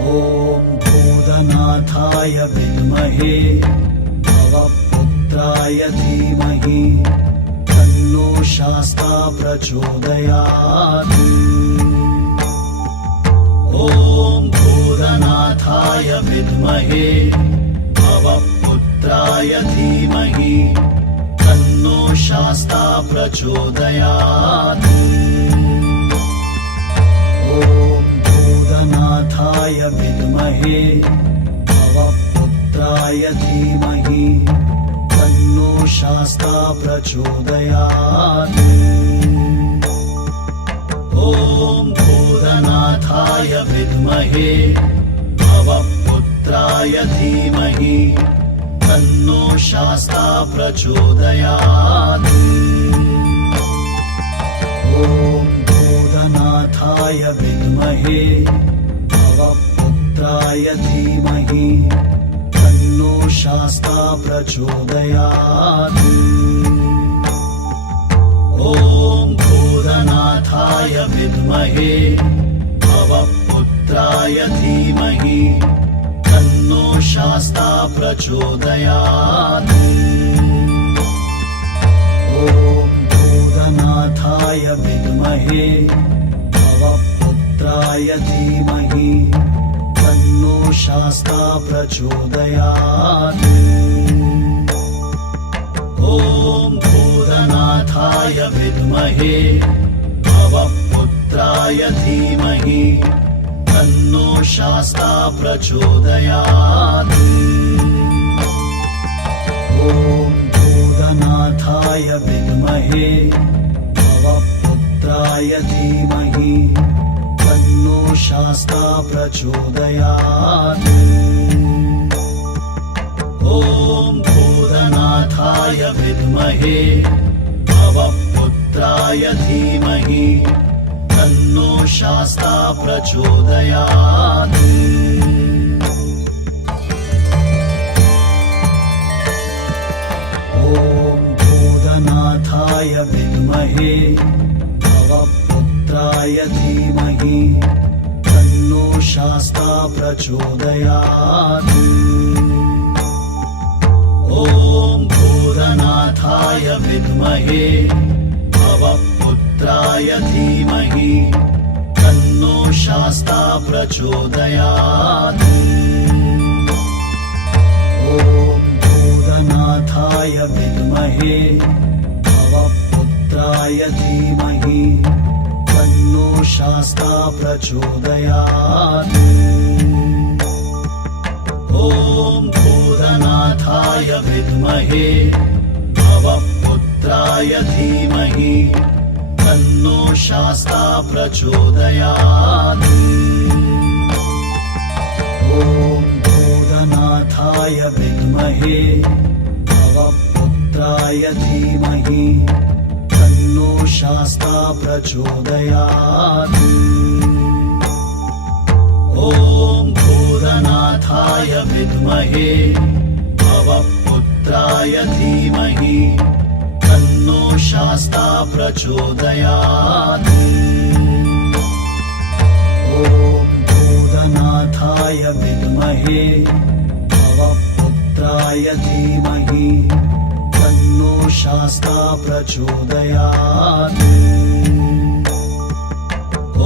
ॐ भूतनाथाय विद्महे भवपुत्राय धीमहि तन्नो शास्ता प्रचोदयात्। ॐ भूतनाथाय विद्महे भवपुत्राय धीमहि तन्नो शास्ता प्रचोदयात्। ॐ भूतनाथाय विद्महे भवपुत्राय धीमहि तन्नो शास्ता प्रचोदयात्। ॐ भूतनाथाय विद्महे भवपुत्राय धीमहि तन्नो शास्ता प्रचोदयात्। ॐ भूतनाथाय विद्महे भवपुत्राय धीमहि तन्नो शास्ता प्रचोदयात्। ॐ भूतनाथाय विद्महे भवपुत्राय धीमहि तन्नो शास्ता प्रचोदयात्। ॐ भूतनाथाय विद्महे भवपुत्राय धीमहि तन्नो शास्ता प्रचोदयात्। ॐ भूतनाथाय विद्महे भवपुत्राय धीमहि तन्नो शास्ता प्रचोदयात्। ॐ भूतनाथाय विद्महे भवपुत्राय धीमहि तन्नो शास्ता प्रचोदयात्। ॐ भूतनाथाय विद्महे भवपुत्राय धीमहि तन्नो शास्ता प्रचोदयात्। ॐ भूतनाथाय विद्महे भवपुत्राय धीमहि तन्नो शास्ता प्रचोदयात्। ॐ भूतनाथाय विद्महे भवपुत्राय धीमहि तन्नो शास्ता प्रचोदयात्। ॐ भूतनाथाय विद्महे भवपुत्राय धीमहि तन्नो शास्ता प्रचोदयात्। ॐ भूतनाथाय विद्महे भवपुत्राय धीमहि तन्नो शास्ता प्रचोदयात्। ॐ भूतनाथाय विद्महे भवपुत्राय धीमहि तन्नो शास्ता प्रचोदयात्। ॐ भूतनाथाय विद्महे भवपुत्राय धीमहि तन्नो शास्ता प्रचोदयात्। ॐ भूतनाथाय विद्महे भवपुत्राय धीमहि तन्नो शास्ता प्रचोदयात्।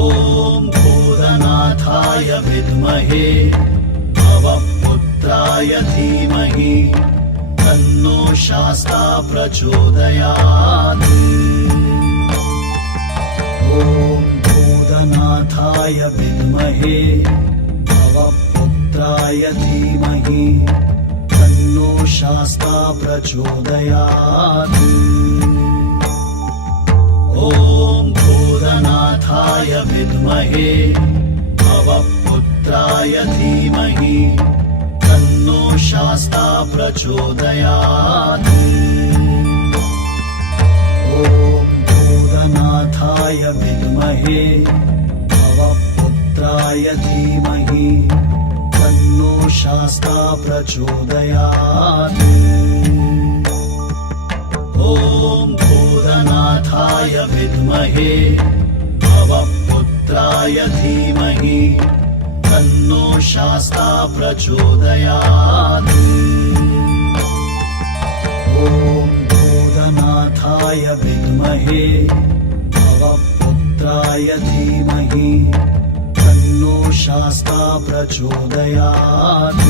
ॐ भूतनाथाय विद्महे भवपुत्राय धीमहि तन्नो शास्ता प्रचोदयात्। ॐ भूतनाथाय विद्महे भवपुत्राय धीमहि तन्नो शास्ता प्रचोदयात्। ॐ भूतनाथाय विद्महे भवपुत्राय धीमहि तन्नो शास्ता प्रचोदयात्। ॐ भूतनाथाय विद्महे भवपुत्राय धीमहि तन्नो शास्ता प्रचोदयात्। ॐ भूतनाथाय विद्महे भवपुत्राय धीमहि तन्नो शास्ता प्रचोदयात् ॐ भूतनाथाय विद्महे भवपुत्राय धीमहि तन्नो शास्ता प्रचोदयात्